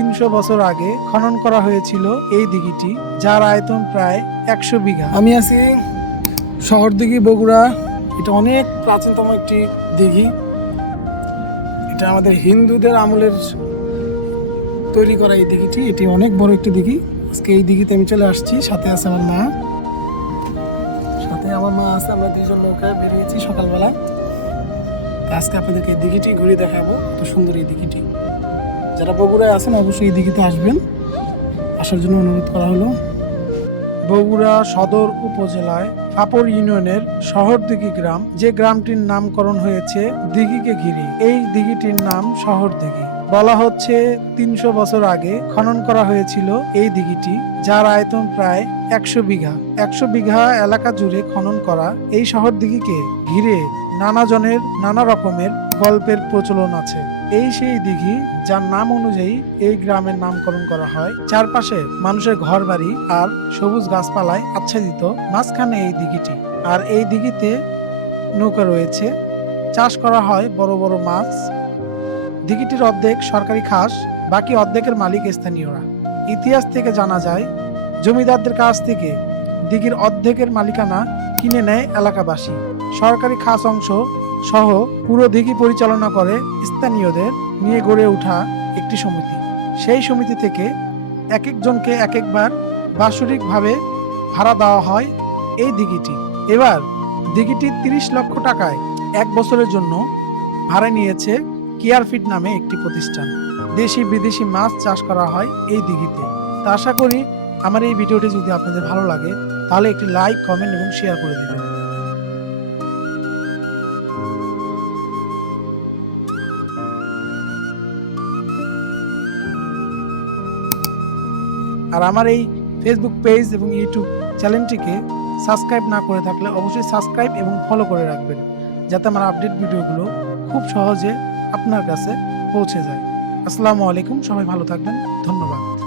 তিনশো বছর আগে খনন করা হয়েছিল এই দিঘিটি, যার আয়তন প্রায় একশো বিঘা। আমি আছি শহর দিঘি, বগুড়া। এটা অনেক প্রাচীনতম একটি দিঘি। এটা আমাদের হিন্দুদের আমলের তৈরি করা এই দিঘিটি। এটি অনেক বড় একটি দিঘি। আজকে এই দিঘিতে আমি চলে আসছি। সাথে আছে আমার মা। সাথে আমার মা আছে। আমরা দুজন নৌকায় বেরিয়েছি সকালবেলা আজকে আপনাদেরকে দিঘিটি ঘুরে দেখাবো। তো সুন্দর এই দিঘিটি। যারা বগুড়ায় আছেন অবশ্যই এই দিঘিতে আসবেন। আসার জন্য অনুরোধ করা হলো। বগুড়া সদর উপজেলায় ফাপর ইউনিয়নের শহরদিঘি গ্রাম, যে গ্রামটির নামকরণ হয়েছে দিঘিকে ঘিরে। এই দিঘিটির নাম শহরদিঘি বলা হচ্ছে তিনশো বছর আগে খনন করা হয়েছিল এই দিঘিটি, যার আয়তন প্রায় একশো বিঘা। একশো বিঘা এলাকা জুড়ে খনন করা এই শহর দিঘিকে ঘিরে নানা জনের নানা রকমের গল্পের প্রচলন আছে। এই সেই দিঘি, যার নাম অনুযায়ী এই গ্রামের নামকরণ করা হয়। চারপাশে মানুষের ঘর বাড়ি আর সবুজ গাছপালায় আচ্ছাদিত মাঝখানে এই দিঘিটি। আর এই দিঘিতে নৌকা রয়েছে। চাষ করা হয় বড় বড় মাছ। দিঘিটির অর্ধেক সরকারি খাস, বাকি অর্ধেকের মালিক স্থানীয়রা। ইতিহাস থেকে জানা যায়, জমিদারদের কাছ থেকে দিঘির অর্ধেকের মালিকানা কিনে নেয় এলাকাবাসী। সরকারি খাস অংশ সহ পুরো দিঘি পরিচালনা করে স্থানীয়দের নিয়ে গড়ে ওঠা একটি সমিতি। সেই সমিতি থেকে এক একজনকে এক একবার বাৎসরিকভাবে ভাড়া দেওয়া হয় এই দিঘিটি। এবার দিঘিটি তিরিশ লক্ষ টাকায় এক বছরের জন্য ভাড়া নিয়েছে কেয়ারফিট নামে একটি প্রতিষ্ঠান। দেশি বিদেশি মাছ চাষ করা হয় এই দিঘিতে। তা আশা করি আমার এই ভিডিওটি যদি আপনাদের ভালো লাগে তাহলে একটি লাইক কমেন্ট এবং শেয়ার করে দিবেন। আর আমার এই ফেসবুক পেজ এবং ইউটিউব চ্যানেলটিকে সাবস্ক্রাইব না করে থাকলে অবশ্যই সাবস্ক্রাইব এবং ফলো করে রাখবেন, যাতে আমার আপডেট ভিডিওগুলো খুব সহজে আপনার কাছে পৌঁছে যায়। আসসালামু আলাইকুম, সবাই ভালো থাকবেন, ধন্যবাদ।